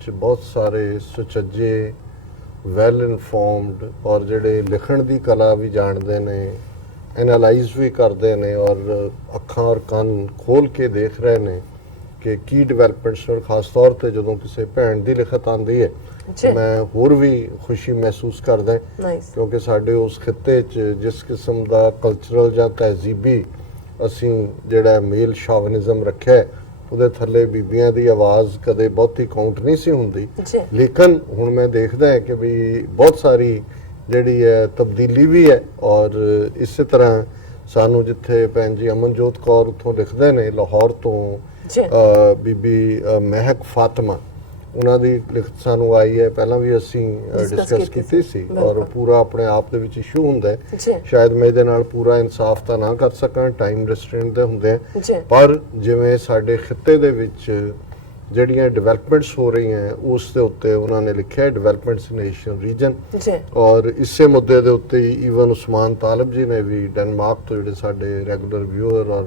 बहुत सारे सुचज्जे well informed और ਜਿਹੜੇ ਲਿਖਣ ਦੀ ਕਲਾ ਵੀ ਜਾਣਦੇ ਨੇ ਐਨਾਲਾਈਜ਼ ਵੀ ਕਰਦੇ ਨੇ ਔਰ ਅੱਖਾਂ ਔਰ ਕੰਨ ਖੋਲ ਕੇ ਦੇਖ ਰਹੇ ਨੇ ਕਿ ਕੀ ਡਿਵੈਲਪਮੈਂਟਸ ਔਰ ਖਾਸ ਤੌਰ ਤੇ ਜਦੋਂ ਕਿਸੇ ਭੈਣ ਦੀ ਲਿਖਤ ਆਉਂਦੀ ਹੈ ਮੈਂ ਹੋਰ ਵੀ ਖੁਸ਼ੀ ਮਹਿਸੂਸ ਕਰਦਾ ਕਿਉਂਕਿ ਸਾਡੇ ਉਸ ਖਿੱਤੇ 'ਚ ਜਿਸ ਕਿਸਮ ਦਾ ਕਲਚਰਲ ਜਾਂ ਤਹਿਜ਼ੀਬੀ ਅਸੀਂ ਜਿਹੜਾ ਮੇਲ ਸ਼ਾਵਨਿਜ਼ਮ ਰੱਖਿਆ ਉਹਦੇ ਥੱਲੇ ਬੀਬੀਆਂ ਦੀ ਆਵਾਜ਼ ਕਦੇ ਬਹੁਤੀ ਕਾਊਂਟ ਨਹੀਂ ਸੀ ਹੁੰਦੀ ਲੇਕਿਨ ਹੁਣ ਮੈਂ ਦੇਖਦਾ ਹੈ ਕਿ ਵੀ ਬਹੁਤ ਸਾਰੀ ਜਿਹੜੀ ਹੈ ਤਬਦੀਲੀ ਵੀ ਹੈ ਔਰ ਇਸੇ ਤਰ੍ਹਾਂ ਸਾਨੂੰ ਜਿੱਥੇ ਭੈਣ ਜੀ ਅਮਨਜੋਤ ਕੌਰ ਉੱਥੋਂ ਲਿਖਦੇ ਨੇ ਲਾਹੌਰ ਤੋਂ ਬੀਬੀ ਮਹਿਕ ਫਾਤਮਾ ਉਹਨਾਂ ਦੀ ਲਿਖਤ ਸਾਨੂੰ ਆਈ ਹੈ ਪਹਿਲਾਂ ਵੀ ਅਸੀਂ ਡਿਸਕਸ ਕੀਤੀ ਸੀ ਔਰ ਪੂਰਾ ਆਪਣੇ ਆਪ ਦੇ ਵਿੱਚ ਇਸ਼ੂ ਹੁੰਦਾ ਸ਼ਾਇਦ ਮੈਂ ਇਹਦੇ ਨਾਲ ਪੂਰਾ ਇਨਸਾਫ ਤਾਂ ਨਾ ਕਰ ਸਕਾਂ ਟਾਈਮ ਰੈਸਟ੍ਰੇਂਟ ਦੇ ਹੁੰਦੇ ਪਰ ਜਿਵੇਂ ਸਾਡੇ ਖਿੱਤੇ ਦੇ ਵਿੱਚ ਜਿਹੜੀਆਂ ਡਿਵੈਲਪਮੈਂਟਸ ਹੋ ਰਹੀਆਂ ਉਸ ਦੇ ਉੱਤੇ ਉਹਨਾਂ ਨੇ ਲਿਖਿਆ ਡਿਵੈਲਪਮੈਂਟਸ ਇਨ ਏਸ਼ੀਅਨ ਰੀਜਨ ਔਰ ਇਸੇ ਮੁੱਦੇ ਦੇ ਉੱਤੇ ਈਵਨ ਉਸਮਾਨ ਤਾਲਿਬ ਜੀ ਨੇ ਵੀ ਡੈਨਮਾਰਕ ਤੋਂ ਜਿਹੜੇ ਸਾਡੇ ਰੈਗੂਲਰ ਵਿਊਅਰ ਔਰ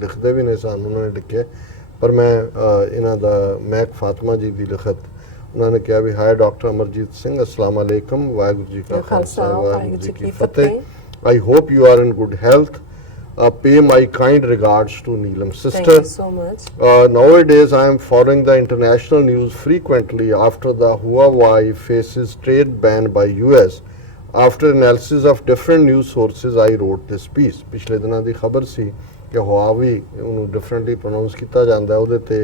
ਲਿਖਦੇ ਵੀ ਨੇ ਸਾਨੂੰ ਉਹਨਾਂ ਨੇ ਲਿਖਿਆ पर मैं इन्हां दा महक फातिमा जी की लिखत उन्होंने कहा भी हाय डॉक्टर अमरजीत सिंह अस्सलाम वालेकुम वाहिगुरू जी का खालसा वाहिगुरू जी की फतेह I hope you are in good health pay my kind regards to Neelam's sister. Thank you so much. Nowadays I am following the international news frequently after the Huawei faces trade ban by US. After analysis of different news sources I wrote this piece. पिछले दिनों दी खबर सी कि Huawei ਉਹਨੂੰ differently pronounce ਕੀਤਾ ਜਾਂਦਾ ਉਹਦੇ ਤੇ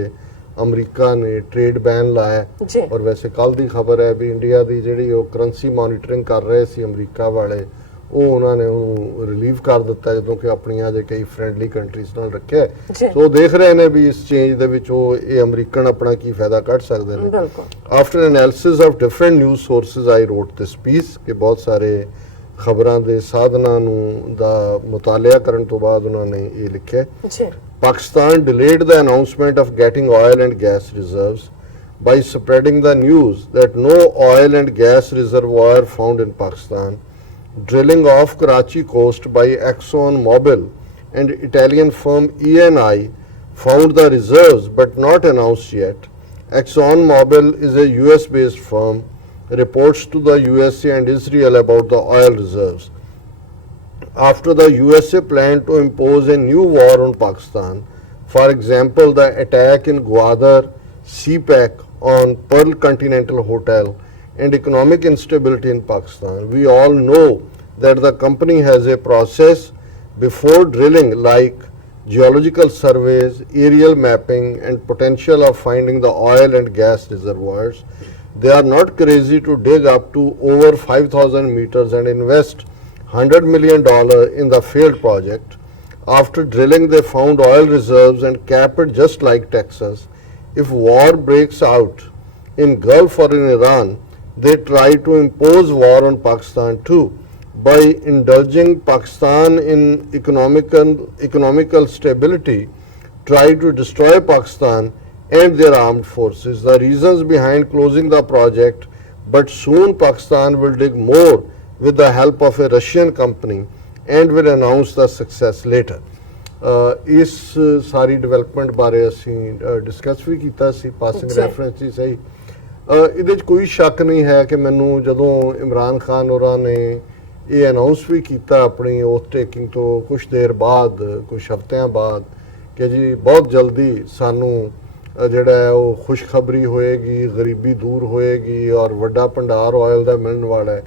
America ਨੇ ਟ੍ਰੇਡ ਬੈਨ ਲਾਇਆ ਔਰ ਵੈਸੇ ਕੱਲ ਦੀ ਖਬਰ ਹੈ ਵੀ ਇੰਡੀਆ ਦੀ ਜਿਹੜੀ ਉਹ ਕਰੰਸੀ ਮੋਨੀਟਰਿੰਗ ਕਰ ਰਹੇ ਸੀ ਅਮਰੀਕਾ ਵਾਲੇ ਉਹ ਉਹਨਾਂ ਨੇ ਉਹਨੂੰ ਰਿਲੀਵ ਕਰ ਦਿੱਤਾ ਜਦੋਂ ਕਿ ਆਪਣੀਆਂ ਜੇ ਕਈ ਫ੍ਰੈਂਡਲੀ ਕੰਟਰੀਜ਼ ਨਾਲ ਰੱਖਿਆ ਸੋ ਦੇਖ ਰਹੇ ਨੇ ਵੀ ਇਸ ਚੇਂਜ ਦੇ ਵਿੱਚ ਉਹ ਇਹ ਅਮਰੀਕਨ ਆਪਣਾ ਕੀ ਫਾਇਦਾ ਕੱਢ ਸਕਦੇ ਨੇ after analysis of different news sources I wrote this piece ਕਿ ਬਹੁਤ ਸਾਰੇ ਖਬਰਾਂ ਦੇ ਸਾਧਨਾਂ ਨੂੰ ਦਾ ਮੁਤਾਲਿਆ ਕਰਨ ਤੋਂ ਬਾਅਦ ਉਹਨਾਂ ਨੇ ਇਹ ਲਿਖਿਆ Pakistan delayed the announcement of getting oil and gas reserves by spreading the news that no oil and gas reservoir found in Pakistan. Drilling off Karachi coast by Exxon Mobil and Italian firm ENI found the reserves but not announced yet. Exxon Mobil is a US-based firm. Reports to the USA and Israel about the oil reserves. After the USA planned to impose a new war on Pakistan, for example, the attack in Gwadar, CPEC on Pearl Continental Hotel, and economic instability in Pakistan, we all know that the company has a process before drilling like geological surveys, aerial mapping, and potential of finding the oil and gas reservoirs. They are not crazy to dig up to over 5,000 meters and invest $100 million in the failed project. After drilling, they found oil reserves and capped it just like Texas. If war breaks out in Gulf or in Iran, they try to impose war on Pakistan too. By indulging Pakistan in economical stability, try to destroy Pakistan and their armed forces. The reasons behind closing the project, but soon Pakistan will dig more with the help of a Russian company and will announce the success later. ਇਸ ਸਾਰੀ development ਬਾਰੇ ਅਸੀਂ discuss ਵੀ ਕੀਤਾ ਸੀ passing reference ਹੀ ਸਹੀ ਇਹਦੇ 'ਚ ਕੋਈ ਸ਼ੱਕ ਨਹੀਂ ਹੈ ਕਿ ਮੈਨੂੰ ਜਦੋਂ ਇਮਰਾਨ ਖਾਨ ਹੋਰਾਂ ਨੇ ਇਹ ਅਨਾਉਂਸ ਵੀ ਕੀਤਾ ਆਪਣੀ ਓਥ ਟੇਕਿੰਗ ਤੋਂ ਕੁਝ ਦੇਰ ਬਾਅਦ ਕੁਝ ਹਫ਼ਤਿਆਂ ਬਾਅਦ ਕਿ ਜੀ ਬਹੁਤ ਜਲਦੀ ਸਾਨੂੰ ਜਿਹੜਾ ਉਹ ਖੁਸ਼ਖਬਰੀ ਹੋਏਗੀ ਗਰੀਬੀ ਦੂਰ ਹੋਏਗੀ ਔਰ ਵੱਡਾ ਭੰਡਾਰ ਆਇਲ ਦਾ ਮਿਲਣ ਵਾਲਾ ਹੈ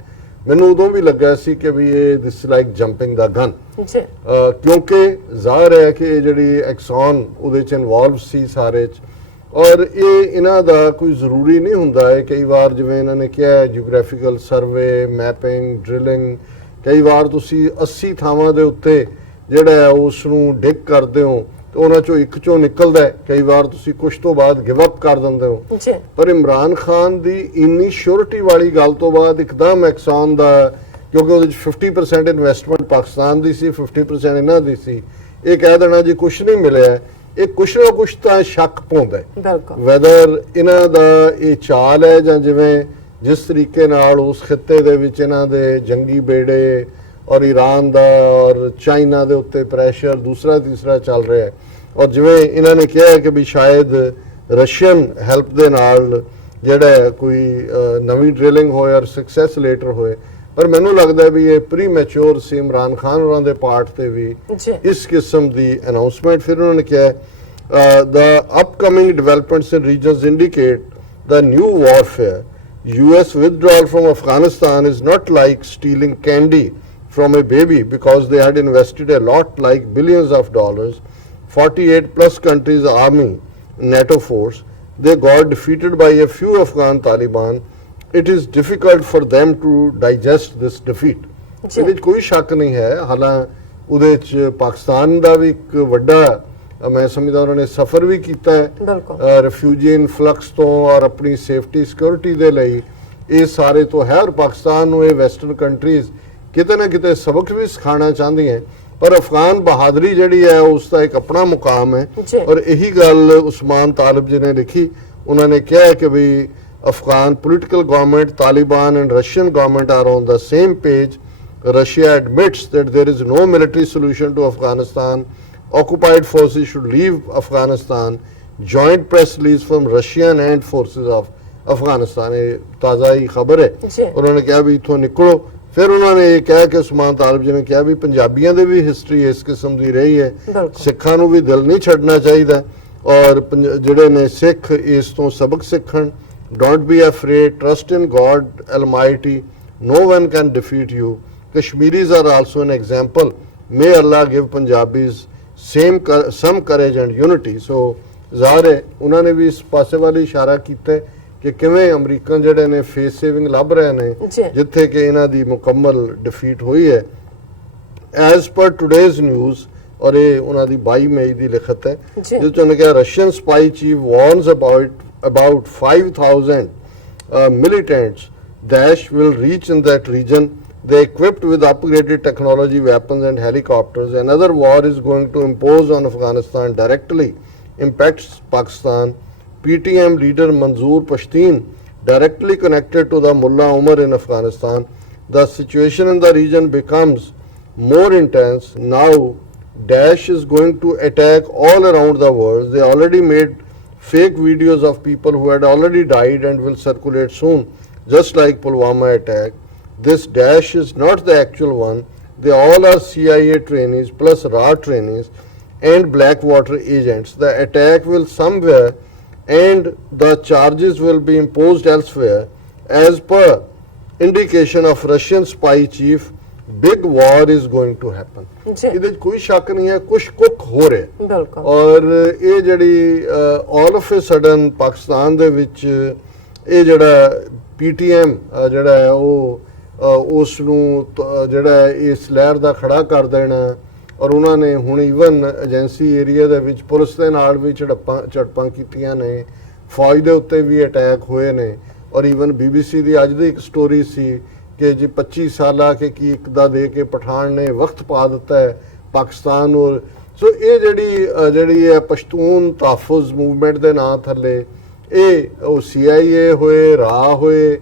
ਮੈਨੂੰ ਉਦੋਂ ਵੀ ਲੱਗਾ ਸੀ ਕਿ ਵੀ ਇਹ this like jumping the gun ਕਿਉਂਕਿ ਜ਼ਾਹਰ ਹੈ ਕਿ ਜਿਹੜੀ ਐਕਸਨ ਉਹਦੇ 'ਚ ਇਨਵੋਲਵ ਸੀ ਸਾਰੇ 'ਚ ਔਰ ਇਹ ਇਹਨਾਂ ਦਾ ਕੋਈ ਜ਼ਰੂਰੀ ਨਹੀਂ ਹੁੰਦਾ ਹੈ ਕਈ ਵਾਰ ਜਿਵੇਂ ਇਹਨਾਂ ਨੇ ਕਿਹਾ ਜਿਓਗ੍ਰਾਫੀਕਲ ਸਰਵੇ ਮੈਪਿੰਗ ਡਰਿਲਿੰਗ ਕਈ ਵਾਰ ਤੁਸੀਂ 80 ਥਾਵਾਂ ਦੇ ਉੱਤੇ ਜਿਹੜਾ ਉਸ ਨੂੰ ਡਿਗ ਕਰਦੇ ਹੋ ਉਹਨਾਂ ਚੋਂ ਇੱਕ ਚੋਂ ਨਿਕਲਦਾ ਕਈ ਵਾਰ ਤੁਸੀਂ ਕੁਝ ਤੋਂ ਬਾਅਦ ਗਿਵ ਅਪ ਕਰ ਦਿੰਦੇ ਹੋ ਪਰ ਇਮਰਾਨ ਖਾਨ ਦੀ ਇੰਨੀ ਸ਼ੋਰਿਟੀ ਵਾਲੀ ਗੱਲ ਤੋਂ ਬਾਅਦ ਇੱਕਦਮ ਐਕਸਨ ਦਾ ਕਿਉਂਕਿ ਉਹਦੇ 'ਚ 50% ਇਨਵੈਸਟਮੈਂਟ ਪਾਕਿਸਤਾਨ ਦੀ ਸੀ 50% ਇਹਨਾਂ ਦੀ ਸੀ ਇਹ ਕਹਿ ਦੇਣਾ ਜੀ ਕੁਝ ਨਹੀਂ ਮਿਲਿਆ ਇਹ ਕੁਛ ਨਾ ਕੁਛ ਤਾਂ ਸ਼ੱਕ ਪਾਉਂਦਾ ਵੈਦਰ ਇਹਨਾਂ ਦਾ ਇਹ ਚਾਲ ਹੈ ਜਾਂ ਜਿਵੇਂ ਜਿਸ ਤਰੀਕੇ ਨਾਲ ਉਸ ਖਿੱਤੇ ਦੇ ਵਿੱਚ ਇਹਨਾਂ ਦੇ ਜੰਗੀ ਬੇੜੇ ਔਰ ਈਰਾਨ ਦਾ ਔਰ ਚਾਈਨਾ ਦੇ ਉੱਤੇ ਪ੍ਰੈਸ਼ਰ ਦੂਸਰਾ ਤੀਸਰਾ ਚੱਲ ਰਿਹਾ ਹੈ ਔਰ ਜਿਵੇਂ ਇਹਨਾਂ ਨੇ ਕਿਹਾ ਹੈ ਕਿ ਵੀ ਸ਼ਾਇਦ ਰਸ਼ੀਅਨ ਹੈਲਪ ਦੇ ਨਾਲ ਜਿਹੜਾ ਹੈ ਕੋਈ ਨਵੀਂ ਡ੍ਰਿਲਿੰਗ ਹੋਏ ਔਰ ਸਕਸੈਸ ਲੇਟਰ ਹੋਏ। ਪਰ ਮੈਨੂੰ ਲੱਗਦਾ ਵੀ ਇਹ ਪ੍ਰੀ ਮੈਚੁਰ ਸੀ ਇਮਰਾਨ ਖਾਨ ਹੋਰਾਂ ਦੇ ਪਾਰਟ ਤੇ ਵੀ ਇਸ ਕਿਸਮ ਦੀ ਅਨਾਉਂਸਮੈਂਟ। ਫਿਰ ਉਹਨਾਂ ਨੇ ਕਿਹਾ the upcoming developments in regions indicate the new warfare. US withdrawal from Afghanistan is not like stealing candy from a baby because they had invested a lot, like billions of dollars, 48 plus countries army, NATO force. They got defeated by a few Afghan Taliban. It is difficult for them to digest this defeat. ਇਹਦੇ ਵਿੱਚ ਕੋਈ ਸ਼ੱਕ ਨਹੀਂ ਹੈ। ਹਾਲਾਂ ਉਹਦੇ ਵਿੱਚ ਪਾਕਿਸਤਾਨ ਦਾ ਵੀ ਇੱਕ ਵੱਡਾ ਮੈਂ ਸਮਝਦਾ ਉਹਨਾਂ ਨੇ ਸਫਰ ਵੀ ਕੀਤਾ ਹੈ ਰਿਫਿਊਜੀ ਇਨਫਲਕਸ ਤੋਂ ਔਰ ਆਪਣੀ ਸੇਫਟੀ ਸਿਕਿਉਰਿਟੀ ਦੇ ਲਈ। ਇਹ ਸਾਰੇ ਤੋਂ ਹੈ ਔਰ ਪਾਕਿਸਤਾਨ ਨੂੰ ਇਹ ਵੈਸਟਰਨ ਕੰਟਰੀਜ਼ ਕਿਤੇ ਨਾ ਕਿਤੇ ਸਬਕ ਵੀ ਸਿਖਾਉਣਾ ਚਾਹੁੰਦੀਆਂ। ਪਰ ਅਫਗਾਨ ਬਹਾਦਰੀ ਜਿਹੜੀ ਹੈ ਉਸ ਦਾ ਇੱਕ ਆਪਣਾ ਮੁਕਾਮ ਹੈ ਔਰ ਇਹੀ ਗੱਲ ਉਸਮਾਨ ਤਾਲਿਬ ਜੀ ਨੇ ਲਿਖੀ। ਉਹਨਾਂ ਨੇ ਕਿਹਾ ਕਿ ਵੀ Afghan political government, Taliban and Russian government are on the same page. Russia admits that there is no military solution to Afghanistan. Occupied forces should leave Afghanistan. Joint press release from Russian and forces of Afghanistan. ਇਹ ਤਾਜ਼ਾ ਹੀ ਖਬਰ ਹੈ। ਉਹਨਾਂ ਨੇ ਕਿਹਾ ਵੀ ਇੱਥੋਂ ਨਿਕਲੋ। ਫਿਰ ਉਹਨਾਂ ਨੇ ਇਹ ਕਿਹਾ ਕਿ ਉਸਮਾਨ ਤਾਲਿਬ ਜੀ ਨੇ ਕਿਹਾ ਵੀ ਪੰਜਾਬੀਆਂ ਦੇ ਵੀ ਹਿਸਟਰੀ ਇਸ ਕਿਸਮ ਦੀ ਰਹੀ ਹੈ। ਸਿੱਖਾਂ ਨੂੰ ਵੀ ਦਿਲ ਨਹੀਂ ਛੱਡਣਾ ਚਾਹੀਦਾ ਔਰ ਜਿਹੜੇ ਨੇ ਸਿੱਖ ਇਸ ਤੋਂ ਸਬਕ ਸਿੱਖਣ। Don't be afraid, trust in God Almighty, no one can defeat you. Kashmiris are also an example. May Allah give Punjabis some courage and unity. So ਜ਼ਾਹਰ ਹੈ ਉਹਨਾਂ ਨੇ ਵੀ ਇਸ ਪਾਸੇ ਵੱਲ ਇਸ਼ਾਰਾ ਕੀਤਾ ਕਿ ਕਿਵੇਂ ਅਮਰੀਕਨ ਜਿਹੜੇ ਨੇ ਫੇਸ ਸੇਵਿੰਗ ਲੱਭ ਰਹੇ ਨੇ ਜਿੱਥੇ ਕਿ ਇਹਨਾਂ ਦੀ ਮੁਕੰਮਲ ਡਿਫੀਟ ਹੋਈ ਹੈ। As per today's news, ਔਰ ਇਹ ਉਹਨਾਂ ਦੀ 22 ਮਈ ਦੀ ਲਿਖਤ ਹੈ ਜਿਸ ਤੋਂ ਉਹਨੇ ਕਿਹਾ Russian ਸਪਾਈ chief ਵਾਰਨਸ about 5,000 militants Daesh will reach in that region. They equipped with upgraded technology, weapons and helicopters. Another war is going to impose on Afghanistan directly impacts Pakistan. PTM leader Manzoor Pashtun directly connected to the Mullah Omar in Afghanistan. The situation in the region becomes more intense. Now Daesh is going to attack all around the world. They already made fake videos of people who had already died and will circulate soon, just like Pulwama attack. This Daesh is not the actual one. They all are CIA trainees plus RA trainees and Blackwater agents. The attack will somewhere and the charges will be imposed elsewhere. As per indication of Russian spy chief, big war is going to happen. ਇਹਦੇ ਵਿੱਚ ਕੋਈ ਸ਼ੱਕ ਨਹੀਂ ਹੈ ਕੁਛ cook ਹੋ ਰਿਹਾ ਔਰ ਇਹ ਜਿਹੜੀ all of a sudden Pakistan ਦੇ ਵਿੱਚ ਇਹ ਜਿਹੜਾ ਪੀਟੀਐਮ ਜਿਹੜਾ ਹੈ ਉਹ ਉਸ ਨੂੰ ਜਿਹੜਾ ਇਸ ਲਹਿਰ ਦਾ ਖੜਾ ਕਰ ਦੇਣਾ ਔਰ ਉਹਨਾਂ ਨੇ ਹੁਣ ਈਵਨ ਏਜੰਸੀ ਏਰੀਆ ਦੇ ਵਿੱਚ ਪੁਲਿਸ ਦੇ ਨਾਲ ਵੀ ਝੜਪਾਂ ਕੀਤੀਆਂ ਨੇ, ਫੌਜ ਦੇ ਉੱਤੇ ਵੀ ਅਟੈਕ ਹੋਏ ਨੇ ਔਰ ਈਵਨ BBC ਦੀ ਅੱਜ ਦੀ ਇੱਕ ਸਟੋਰੀ ਸੀ ਕਿ ਜੀ 25 ਸਾਲਾ ਕਿ ਕੀ ਇੱਕ ਦਾ ਦੇ ਕੇ ਪਠਾਨ ਨੇ ਵਕਤ ਪਾ ਦਿੱਤਾ ਹੈ ਪਾਕਿਸਤਾਨ ਨੂੰ। ਸੋ ਇਹ ਜਿਹੜੀ ਹੈ ਪਸ਼ਤੂਨ ਤਹਫੁਜ਼ ਮੂਵਮੈਂਟ ਦੇ ਨਾਂ ਥੱਲੇ ਇਹ ਉਹ CIA ਹੋਏ ਰਾਹ ਹੋਏ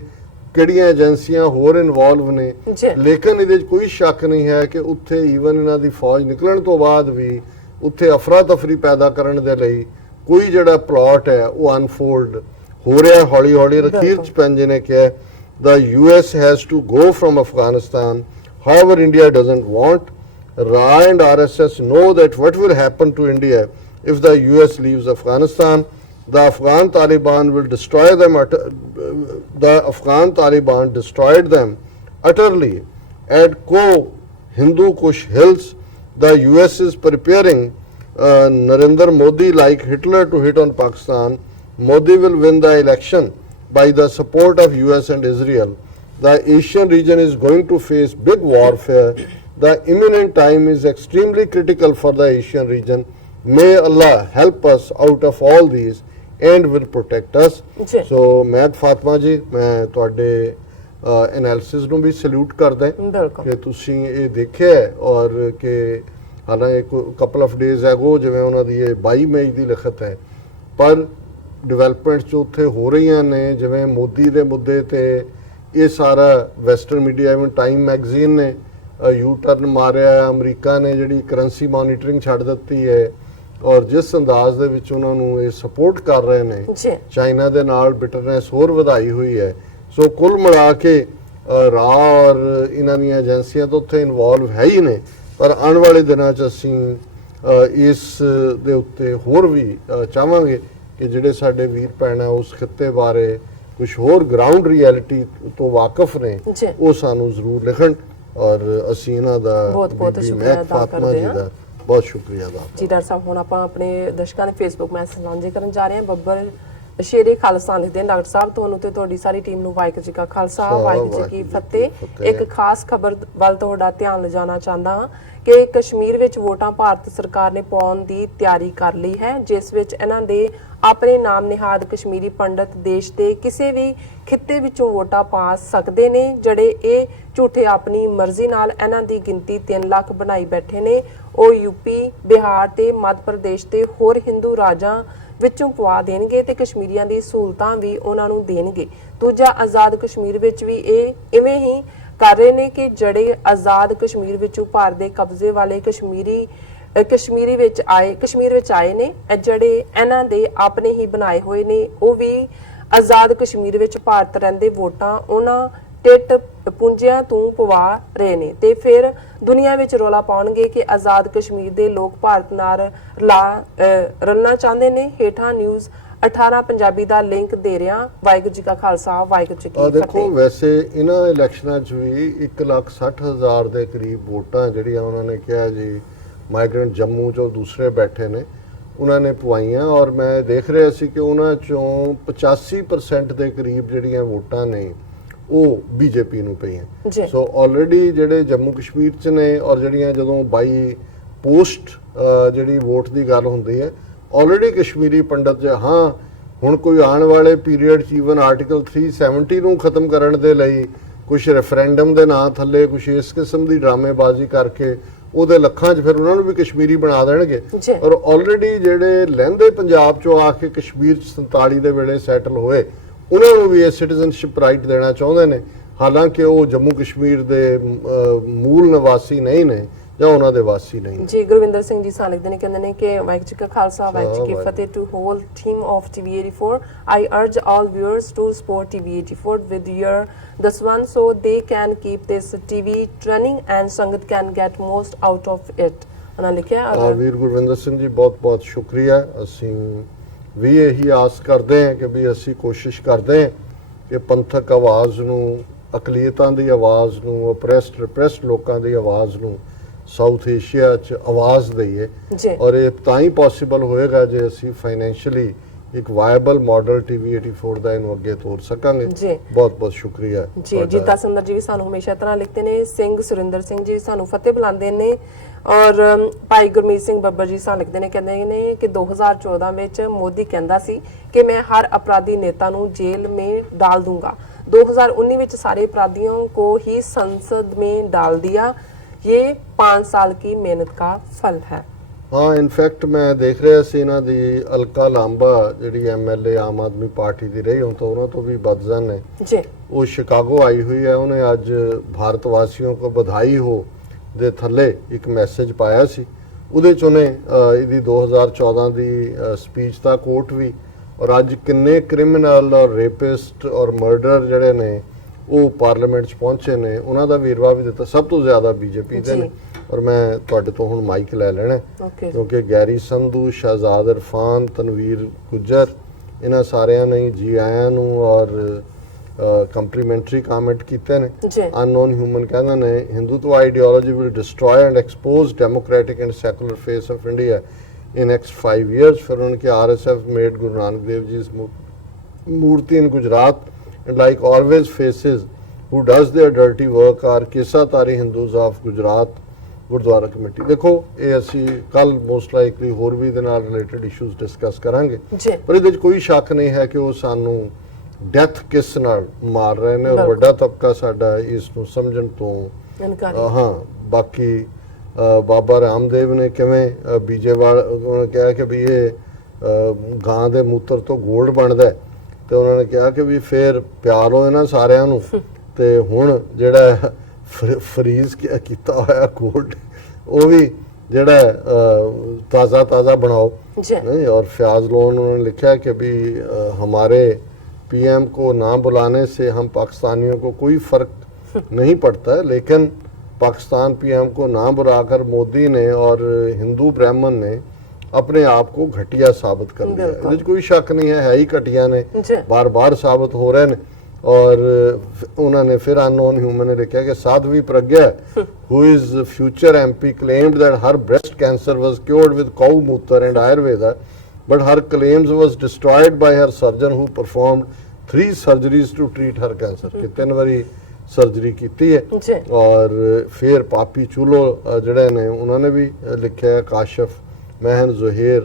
ਕਿਹੜੀਆਂ ਏਜੰਸੀਆਂ ਹੋਰ ਇਨਵੋਲਵ ਨੇ। ਲੇਕਿਨ ਇਹਦੇ 'ਚ ਕੋਈ ਸ਼ੱਕ ਨਹੀਂ ਹੈ ਕਿ ਉੱਥੇ ਈਵਨ ਇਹਨਾਂ ਦੀ ਫੌਜ ਨਿਕਲਣ ਤੋਂ ਬਾਅਦ ਵੀ ਉੱਥੇ ਅਫਰਾ ਤਫਰੀ ਪੈਦਾ ਕਰਨ ਦੇ ਲਈ ਕੋਈ ਜਿਹੜਾ ਪਲਾਟ ਹੈ ਉਹ ਅਨਫੋਲਡ ਹੋ ਰਿਹਾ ਹੌਲੀ ਹੌਲੀ। ਅਖੀਰ 'ਚ ਪੰਜ ਨੇ ਕਿਹਾ the US has to go from Afghanistan. However, India doesn't want. RA and RSS know that what will happen to India if the US leaves Afghanistan. The Afghan Taliban will destroy them. The Afghan Taliban destroyed them utterly at Hindu Kush Hills. The US is preparing Narendra Modi like Hitler to hit on Pakistan. Modi will win the election by the support of US and Israel. The Asian region is going to face big warfare. The imminent time is extremely critical for the Asian region. May Allah help us out of all these and will protect us. So Mehd Fatma ji, ਮੈਂ ਤੁਹਾਡੇ analysis ਨੂੰ ਵੀ salute ਕਰਦਾ ਕਿ ਤੁਸੀਂ ਇਹ ਦੇਖਿਆ ਔਰ ਕਿ ਹਾਲਾਂਕਿ ਕਪਲ ਆਫ ਡੇਜ਼ ਐਗੋ ਜਿਵੇਂ ਉਹਨਾਂ ਦੀ ਇਹ 22 ਮਈ ਦੀ ਲਿਖਤ ਹੈ ਪਰ ਡਿਵੈਲਪਮੈਂਟਸ ਜੋ ਉੱਥੇ ਹੋ ਰਹੀਆਂ ਨੇ ਜਿਵੇਂ ਮੋਦੀ ਦੇ ਮੁੱਦੇ ਤੇ ਇਹ ਸਾਰਾ western media even time magazine ਨੇ ਯੂ ਟਰਨ ਮਾਰਿਆ ਅਮਰੀਕਾ ਨੇ ਜਿਹੜੀ ਕਰੰਸੀ ਮੋਨੀਟਰਿੰਗ ਛੱਡ ਦਿੱਤੀ ਹੈ ਔਰ ਜਿਸ ਅੰਦਾਜ਼ ਦੇ ਵਿੱਚ ਉਹਨਾਂ ਨੂੰ ਇਹ ਸਪੋਰਟ ਕਰ ਰਹੇ ਨੇ ਚਾਈਨਾ ਦੇ ਨਾਲ ਬਿਟਰਨੈਸ ਹੋਰ ਵਧਾਈ ਹੋਈ ਹੈ। ਸੋ ਕੁੱਲ ਮਿਲਾ ਕੇ ਰਾਹ ਔਰ ਇਹਨਾਂ ਦੀਆਂ ਏਜੰਸੀਆਂ ਤਾਂ ਉੱਥੇ ਇਨਵੋਲਵ ਹੈ ਹੀ ਨੇ, ਪਰ ਆਉਣ ਵਾਲੇ ਦਿਨਾਂ 'ਚ ਅਸੀਂ ਇਸ ਦੇ ਉੱਤੇ ਹੋਰ ਵੀ ਚਾਹਾਂਗੇ ਕਿ ਜਿਹੜੇ ਸਾਡੇ ਵੀਰ ਭੈਣ ਉਸ ਖਿੱਤੇ ਬਾਰੇ ਕੁਝ ਹੋਰ ਗਰਾਊਂਡ ਰਿਐਲਿਟੀ ਤੋਂ ਵਾਕਿਫ ਨੇ ਉਹ ਸਾਨੂੰ ਜ਼ਰੂਰ ਲਿਖਣ, ਔਰ ਅਸੀਂ ਇਹਨਾਂ ਦਾ ਬਹੁਤ ਸ਼ੁਕਰੀਆ ਅਦਾ ਕਰਦੇ ਹਾਂ। ਬਹੁਤ ਸ਼ੁਕਰੀਆ ਅਦਾ ਜੀ ਡਾਕਟਰ ਸਾਹਿਬ, ਹੁਣ ਆਪਾਂ ਆਪਣੇ ਦਰਸ਼ਕਾਂ ਦੇ ਫੇਸਬੁੱਕ ਮੈਸੇਜ ਲਾਂਝੇ ਕਰਨ ਜਾ ਰਹੇ ਹਾਂ। ਬੱਬਰ ਸ਼ੇਰੇ ਖਾਲਸਾ ਲਿਖਦੇ ਨੇ, ਡਾਕਟਰ ਸਾਹਿਬ ਤੁਹਾਨੂੰ ਤੇ ਤੁਹਾਡੀ ਸਾਰੀ ਟੀਮ ਨੂੰ ਵਾਹਿਗੁਰੂ ਜੀ ਕਾ ਖਾਲਸਾ ਵਾਹਿਗੁਰੂ ਜੀ ਕੀ ਫਤਿਹ। ਇੱਕ ਖਾਸ ਖਬਰ ਵੱਲ ਤੁਹਾਡਾ ਧਿਆਨ ਲਿਜਾਣਾ ਚਾਹੁੰਦਾ ਹਾਂ ਕਿ ਕਸ਼ਮੀਰ ਵਿੱਚ ਵੋਟਾਂ ਭਾਰਤ ਸਰਕਾਰ ਨੇ ਪਾਉਣ ਦੀ ਤਿਆਰੀ ਕਰ ਲਈ ਹੈ, ਜਿਸ ਵਿੱਚ ਇਹਨਾਂ ਦੇ ਆਪਣੇ ਨਾਮ ਨਿਹਾਦ ਕਸ਼ਮੀਰੀ ਪੰਡਤ ਦੇਸ਼ ਦੇ ਕਿਸੇ ਵੀ ਖਿੱਤੇ ਵਿੱਚੋਂ ਵੋਟਾਂ ਪਾ ਸਕਦੇ ਨੇ, ਜਿਹੜੇ ਇਹ ਝੂਠੇ ਆਪਣੀ ਮਰਜ਼ੀ ਨਾਲ ਇਹਨਾਂ ਦੀ ਗਿਣਤੀ 3 ਲੱਖ ਬਣਾਈ ਬੈਠੇ ਨੇ। ਉਹ ਯੂਪੀ, ਬਿਹਾਰ ਤੇ ਮੱਧ ਪ੍ਰਦੇਸ਼ ਤੇ ਹੋਰ ਹਿੰਦੂ ਰਾਜਾਂ ਵਿੱਚੋਂ ਪਵਾ ਦੇਣਗੇ ਤੇ ਕਸ਼ਮੀਰੀਆਂ ਦੀ ਸਹੂਲਤਾਂ ਵੀ ਉਹਨਾਂ ਨੂੰ ਦੇਣਗੇ। ਦੂਜਾ, ਆਜ਼ਾਦ ਕਸ਼ਮੀਰ ਵਿੱਚ ਵੀ ਇਹ ਇਵੇਂ ਹੀ ਕਰ ਰਹੇ ਨੇ ਕਿ ਜਿਹੜੇ ਆਜ਼ਾਦ ਕਸ਼ਮੀਰ ਵਿੱਚੋਂ ਭਾਰਤ ਦੇ ਕਬਜ਼ੇ ਵਾਲੇ ਕਸ਼ਮੀਰ ਵਿੱਚ ਆਏ ਨੇ, ਜਿਹੜੇ ਇਹਨਾਂ ਦੇ ਆਪਣੇ ਹੀ ਬਣਾਏ ਹੋਏ ਨੇ, ਉਹ ਵੀ ਆਜ਼ਾਦ ਕਸ਼ਮੀਰ ਵਿੱਚ ਭਾਰਤ ਰਹਿੰਦੇ ਵੋਟਾਂ ਉਹਨਾਂ ਟਿੱਟ ਪੁੰਜਿਆਂ ਤੋਂ ਪਵਾ ਰਹੇ ਨੇ ਤੇ ਫਿਰ ਦੁਨੀਆ ਵਿੱਚ ਰੌਲਾ ਪਾਉਣਗੇ ਕਿ ਆਜ਼ਾਦ ਕਸ਼ਮੀਰ ਦੇ ਲੋਕ ਭਾਰਤ ਨਾਲ ਰਲਣਾ ਚਾਹੁੰਦੇ ਨੇ। ਹੇਠਾਂ ਨਿਊਜ਼ 18 ਪੰਜਾਬੀ ਦਾ ਲਿੰਕ ਦੇ ਰਿਹਾ। ਵਾਹਿਗੁਰੂ ਜੀ ਕਾ ਖਾਲਸਾ ਵਾਹਿਗੁਰੂ ਜੀ ਕੀ ਫਤਿਹ। ਦੇਖੋ, ਵੈਸੇ ਇਹਨਾਂ ਇਲੈਕਸ਼ਨਾਂ 'ਚ ਵੀ 1,60,000 ਦੇ ਕਰੀਬ ਵੋਟਾਂ ਜਿਹੜੀਆਂ ਉਹਨਾਂ ਨੇ ਕਿਹਾ ਜੀ ਮਾਈਗ੍ਰੈਂਟ ਜੰਮੂ 'ਚੋਂ ਦੂਸਰੇ ਬੈਠੇ ਨੇ ਉਹਨਾਂ ਨੇ ਪਵਾਈਆਂ, ਔਰ ਮੈਂ ਦੇਖ ਰਿਹਾ ਸੀ ਕਿ ਉਹਨਾਂ 'ਚੋਂ 85% ਦੇ ਕਰੀਬ ਜਿਹੜੀਆਂ ਵੋਟਾਂ ਨੇ ਉਹ ਬੀਜੇਪੀ ਨੂੰ ਪਈਆਂ। ਸੋ ਆਲਰੇਡੀ ਜਿਹੜੇ ਜੰਮੂ ਕਸ਼ਮੀਰ 'ਚ ਨੇ ਔਰ ਜਿਹੜੀਆਂ ਜਦੋਂ ਬਾਈ ਪੋਸਟ ਜਿਹੜੀ ਵੋਟ ਦੀ ਗੱਲ ਹੁੰਦੀ ਹੈ ਆਲਰੇਡੀ ਕਸ਼ਮੀਰੀ ਪੰਡਤ ਹਾਂ ਹੁਣ ਕੋਈ ਆਉਣ ਵਾਲੇ ਪੀਰੀਅਡ 'ਚ ਈਵਨ ਆਰਟੀਕਲ 370 ਨੂੰ ਖਤਮ ਕਰਨ ਦੇ ਲਈ ਕੁਝ ਰੈਫਰੈਂਡਮ ਦੇ ਨਾਂ ਥੱਲੇ ਕੁਝ ਇਸ ਕਿਸਮ ਦੀ ਡਰਾਮੇਬਾਜ਼ੀ ਕਰਕੇ ਉਹਦੇ ਲੱਖਾਂ 'ਚ ਫਿਰ ਉਹਨਾਂ ਨੂੰ ਵੀ ਕਸ਼ਮੀਰੀ ਬਣਾ ਦੇਣਗੇ। ਔਰ ਆਲਰੇਡੀ ਜਿਹੜੇ ਲਹਿੰਦੇ ਪੰਜਾਬ 'ਚੋਂ ਆ ਕੇ ਕਸ਼ਮੀਰ 'ਚ 47 ਦੇ ਵੇਲੇ ਸੈਟਲ ਹੋਏ ਉਹਨਾਂ ਨੂੰ ਵੀ ਇਹ ਸਿਟੀਜ਼ਨਸ਼ਿਪ ਰਾਈਟ ਦੇਣਾ ਚਾਹੁੰਦੇ ਨੇ, ਹਾਲਾਂਕਿ ਉਹ ਜੰਮੂ ਕਸ਼ਮੀਰ ਦੇ ਮੂਲ ਨਿਵਾਸੀ ਨਹੀਂ ਨੇ ਜਾਂ ਉਹਨਾਂ ਦੇ ਵਾਸੀ ਨਹੀਂ। ਜੀ ਗੁਰਵਿੰਦਰ ਸਿੰਘ ਜੀ ਸਾਹ ਲਿਖਦੇ ਨੇ, ਕਹਿੰਦੇ ਨੇ ਕਿ ਵਾਹਿਗੁਰੂ ਜੀ ਕਾ ਖਾਲਸਾ ਵਾਹਿਗੁਰੂ ਜੀ ਕੀ ਫਤਿਹ। To whole team of TV84, I urge all viewers to support TV84 with your this one so they can keep this TV running and ਸੰਗਤ can get most out of it। ਉਹਨਾਂ ਲਿਖਿਆ। ਵੀਰ ਗੁਰਵਿੰਦਰ ਸਿੰਘ ਜੀ ਬਹੁਤ ਬਹੁਤ ਸ਼ੁਕਰੀਆ। ਅਸੀਂ ਵੀ ਇਹੀ ਆਸ ਕਰਦੇ ਹਾਂ ਕਿ ਵੀ ਅਸੀਂ ਕੋਸ਼ਿਸ਼ ਕਰਦੇ ਹਾਂ ਕਿ ਪੰਥਕ ਆਵਾਜ਼ ਨੂੰ, ਅਕਲੀਅਤਾਂ ਦੀ ਆਵਾਜ਼ ਨੂੰ, ਓਪਰੈਸਡ ਰਿਪਰੈਸਡ ਲੋਕਾਂ ਦੀ ਆਵਾਜ਼ ਨੂੰ ਸਾਊਥ ਏਸ਼ੀਆ 'ਚ ਆਵਾਜ਼ ਦਈਏ, ਔਰ ਇਹ ਤਾਂ ਹੀ ਪੋਸੀਬਲ ਹੋਏਗਾ ਜੇ ਅਸੀਂ ਫਾਈਨੈਂਸ਼ੀਅਲੀ ਇੱਕ ਵਾਇਬਲ ਮਾਡਲ TV84 ਦਾ ਇਹਨੂੰ ਅੱਗੇ ਤੋਰ ਸਕਾਂਗੇ। ਬਹੁਤ ਬਹੁਤ ਸ਼ੁਕਰੀਆ ਜੀ। ਜੀਤਾ ਸੁੰਦਰ ਜੀ ਵੀ ਸਾਨੂੰ ਹਮੇਸ਼ਾ ਤਰ੍ਹਾਂ ਲਿਖਦੇ ਨੇ। ਸਿੰਘ ਸੁਰਿੰਦਰ ਸਿੰਘ ਜੀ ਸਾਨੂੰ ਫਤਿਹ ਬੁਲਾਉਂਦੇ ਨੇ, ਔਰ ਭਾਈ ਗੁਰਮੀਤ ਸਿੰਘ ਬੱਬਰ ਜੀ ਸਾਨੂੰ ਲਿਖਦੇ ਨੇ, ਕਹਿੰਦੇ ਨੇ ਕਿ 2014 ਵਿੱਚ ਮੋਦੀ ਕਹਿੰਦਾ ਸੀ ਕਿ ਮੈਂ ਹਰ ਅਪਰਾਧੀ ਨੇਤਾ ਨੂੰ ਜੇਲ੍ਹ में डाल दूंगा। 2019 ਵਿੱਚ ਸਾਰੇ ਅਪਰਾਧੀਆਂ को ही संसद में डाल दिया। ये 5 साल की मेहनत का फल है। ਹਾਂ, ਇਨਫੈਕਟ ਮੈਂ ਦੇਖ ਰਿਹਾ ਸੀ ਇਹਨਾਂ ਦੀ ਅਲਕਾ ਲਾਂਬਾ ਜਿਹੜੀ MLA ਆਮ ਆਦਮੀ ਪਾਰਟੀ ਦੀ ਰਹੀ, ਹੁਣ ਤਾਂ ਉਹਨਾਂ ਤੋਂ ਵੀ ਬਦਜ਼ਨ ਨੇ ਜੀ, ਉਹ ਸ਼ਿਕਾਗੋ ਆਈ ਹੋਈ ਹੈ। ਉਹਨੇ ਅੱਜ ਭਾਰਤ ਵਾਸੀਆਂ ਕੋ ਵਧਾਈ ਹੋ ਦੇ ਥੱਲੇ ਇੱਕ ਮੈਸੇਜ ਪਾਇਆ ਸੀ, ਉਹਦੇ 'ਚ ਉਹਨੇ ਇਹਦੀ 2014 ਦੀ ਸਪੀਚ ਦਾ ਕੋਟ ਵੀ, ਔਰ ਅੱਜ ਕਿੰਨੇ ਕ੍ਰਿਮੀਨਲ ਔਰ ਰੇਪਿਸਟ ਔਰ ਮਰਡਰ ਜਿਹੜੇ ਨੇ ਉਹ ਪਾਰਲੀਮੈਂਟ 'ਚ ਪਹੁੰਚੇ ਨੇ ਉਹਨਾਂ ਦਾ ਵੇਰਵਾ ਵੀ ਦਿੱਤਾ। ਸਭ ਤੋਂ ਜ਼ਿਆਦਾ ਬੀਜੇਪੀ ਦੇ ਨੇ। ਔਰ ਮੈਂ ਤੁਹਾਡੇ ਤੋਂ ਹੁਣ ਮਾਈਕ ਲੈ ਲੈਣਾ ਕਿਉਂਕਿ ਗੈਰੀ ਸੰਧੂ, ਸ਼ਹਿਜ਼ਾਦ ਇਰਫਾਨ, ਤਨਵੀਰ ਗੁੱਜਰ ਇਹਨਾਂ ਸਾਰਿਆਂ ਨੇ ਜੀ ਆਇਆਂ ਨੂੰ ਔਰ ਕੰਪਲੀਮੈਂਟਰੀ ਕਮੈਂਟ ਕੀਤੇ ਨੇ। ਅਨਨੋਨ ਹਿਊਮਨ ਕਹਿੰਦਾ ਨੇ Hindutva ideology will destroy and expose democratic and secular face of India in next 5 years। फिर उनके RSF made Guru Nanak Dev Ji's मूर्ति in Gujarat and like always faces who does their dirty work are Kesa Tari Hindus of Gujarat Gurdwara committee. ਦੇਖੋ ਇਹ ਅਸੀਂ ਕੱਲ most likely ਹੋਰ ਵੀ ਇਹਦੇ ਨਾਲ ਰਿਲੇਟਡ ਇਸ਼ੂਜ਼ ਡਿਸਕਸ ਕਰਾਂਗੇ, ਪਰ ਇਹਦੇ 'ਚ ਕੋਈ ਸ਼ੱਕ ਨਹੀਂ ਹੈ ਕਿ ਉਹ ਸਾਨੂੰ ਡੈਥ ਕਿਸ ਨਾਲ ਮਾਰ ਰਹੇ ਨੇ ਔਰ ਵੱਡਾ ਤਬਕਾ ਸਾਡਾ ਇਸ ਨੂੰ ਸਮਝਣ ਤੋਂ ਹਾਂ। ਬਾਕੀ ਬਾਬਾ ਰਾਮਦੇਵ ਨੇ ਕਿਵੇਂ ਬੀਜੇਵਾਲ ਉਹਨਾਂ ਕਿਹਾ ਕਿ ਵੀ ਇਹ ਗਾਂ ਦੇ ਮੂਤਰ ਤੋਂ ਗੋਲਡ ਬਣਦਾ ਤੇ ਉਹਨਾਂ ਨੇ ਕਿਹਾ ਕਿ ਵੀ ਫੇਰ ਪਿਆਰ ਹੋਏ ਨਾ ਸਾਰਿਆਂ ਨੂੰ ਤੇ ਹੁਣ ਜਿਹੜਾ ਫਰੀਜ਼ ਕੀਤਾ ਹੋਇਆ ਗੋਲਡ ਉਹ ਵੀ ਜਿਹੜਾ ताज़ा ताज़ा बनाओ। जी नहीं, और फयाज लोन उन्होंने लिखा है कि भी हमारे पीएम को ना बुलाने से हम पाकिस्तानियों को कोई फ़र्क नहीं पड़ता है, लेकिन पाकिस्तान पीएम को ना बुलाकर मोदी ने और हिंदू ब्राह्मण ने अपने आप को घटिया साबित कर लिया है। बिल्कुल। ਇਹਦੇ 'ਚ ਕੋਈ ਸ਼ੱਕ नहीं है ही घटिया ने, जी बार बार साबित हो रहे हैं। और उन्होंने फिर अननोन ह्यूमन ने लिखा कि Sadhvi Pragya who is future MP claimed that her breast cancer was cured with cow mootar and ayurveda, but her claims was destroyed by her surgeon who performed 3 surgeries to treat her cancer। कि 3 ਵਾਰੀ surgery की है। जी और फिर पापी चूलो जड़े ने उन्होंने भी लिखा है, काशफ महन जुहेर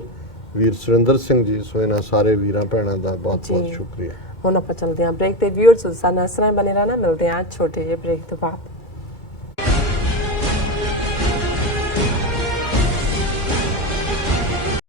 वीर सुरेंद्र सिंह जी। सो इन्होंने सारे वीर भैनों का बहुत बहुत जी। शुक्रिया। ਹੁਣ ਆਪਾਂ ਚੱਲਦੇ ਹਾਂ ਬ੍ਰੇਕ ਤੇ। ਵਿਊਅਰਸ ਸਾਡੇ ਨਾਲ ਇਸ ਤਰ੍ਹਾਂ ਬਣੇ ਰਹਿਣਾ, ਮਿਲਦੇ ਹਾਂ ਛੋਟੇ ਜਿਹੇ ਬ੍ਰੇਕ ਤੋਂ ਬਾਅਦ।